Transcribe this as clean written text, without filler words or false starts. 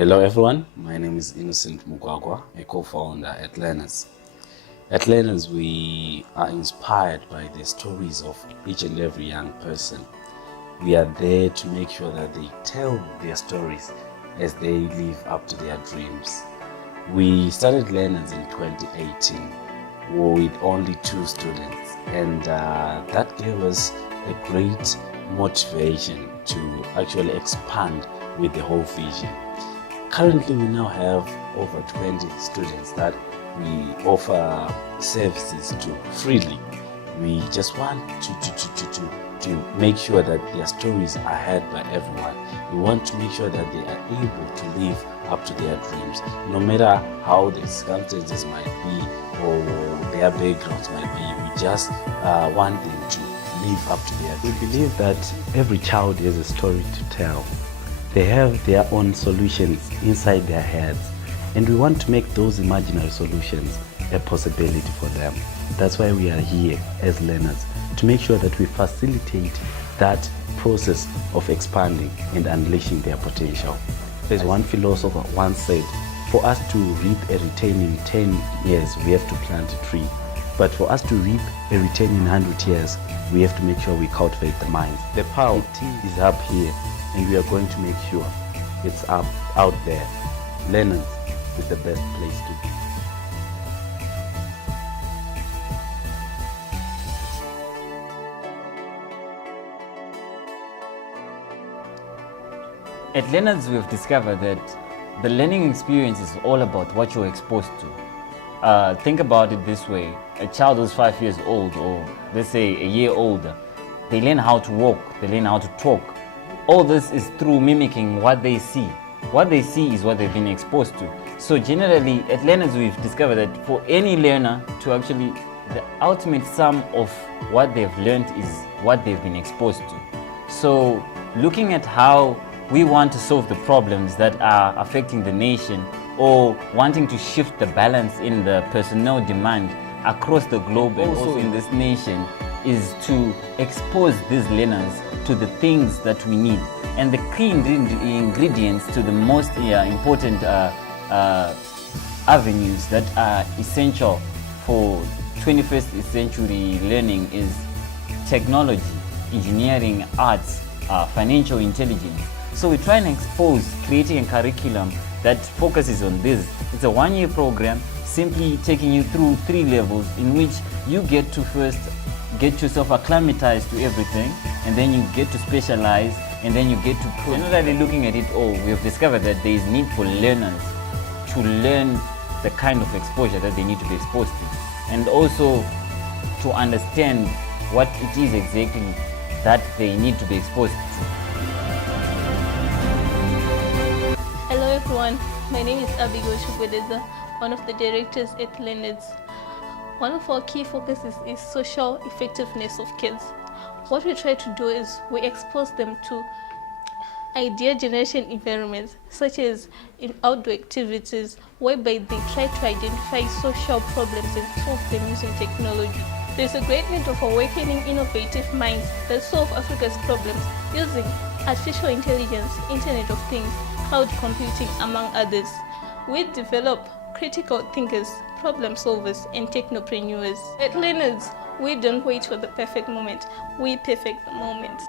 Hello everyone, my name is Innocent Mugwagwa, a co-founder at Learnadz. At Learnadz, we are inspired by the stories of each and every young person. We are there to make sure that they tell their stories as they live up to their dreams. We started Learnadz in 2018 with only 2 students, and that gave us a great motivation to actually expand with the whole vision. Currently, we now have over 20 students that we offer services to freely. We just want to make sure that their stories are heard by everyone. We want to make sure that they are able to live up to their dreams, no matter how the circumstances might be or their backgrounds might be. We just want them to live up to their dreams. We believe that every child has a story to tell. They have their own solutions inside their heads, and we want to make those imaginary solutions a possibility for them. That's why we are here as learners, to make sure that we facilitate that process of expanding and unleashing their potential. There's one philosopher once said, for us to reap a return in 10 years, we have to plant a tree. But for us to reap a return in 100 years, we have to make sure we cultivate the minds. The power is up here, and we are going to make sure it's out there. Learnadz is the best place to be. At Learnadz, we have discovered that the learning experience is all about what you're exposed to. Think about it this way. A child who's 5 years old, or let's say a year older, they learn how to walk, they learn how to talk. All this is through mimicking what they see. What they see is what they've been exposed to. So generally, at Learnadz, we've discovered that for any learner to actually, the ultimate sum of what they've learned is what they've been exposed to. So looking at how we want to solve the problems that are affecting the nation, or wanting to shift the balance in the personnel demand across the globe and also in this nation, is to expose these learners to the things that we need. And the key ingredients to the most important avenues that are essential for 21st century learning is technology, engineering, arts, financial intelligence. So we try and expose, creating a curriculum that focuses on this. It's a 1-year program, simply taking you through 3 levels in which you get to first get yourself acclimatized to everything, and then you get to specialize, and then you get to generally looking at it all. We have discovered that there is need for learners to learn the kind of exposure that they need to be exposed to, and also to understand what it is exactly that they need to be exposed to. Hello everyone, my name is Abigail Shubedeza, one of the directors at Learnadz. One of our key focuses is social effectiveness of kids. What we try to do is we expose them to idea generation environments, such as in outdoor activities, whereby they try to identify social problems and solve them using technology. There's a great need of awakening innovative minds that solve Africa's problems using artificial intelligence, Internet of Things, cloud computing, among others. We develop critical thinkers, problem solvers, and technopreneurs. At Learnadz, we don't wait for the perfect moment, we perfect the moment.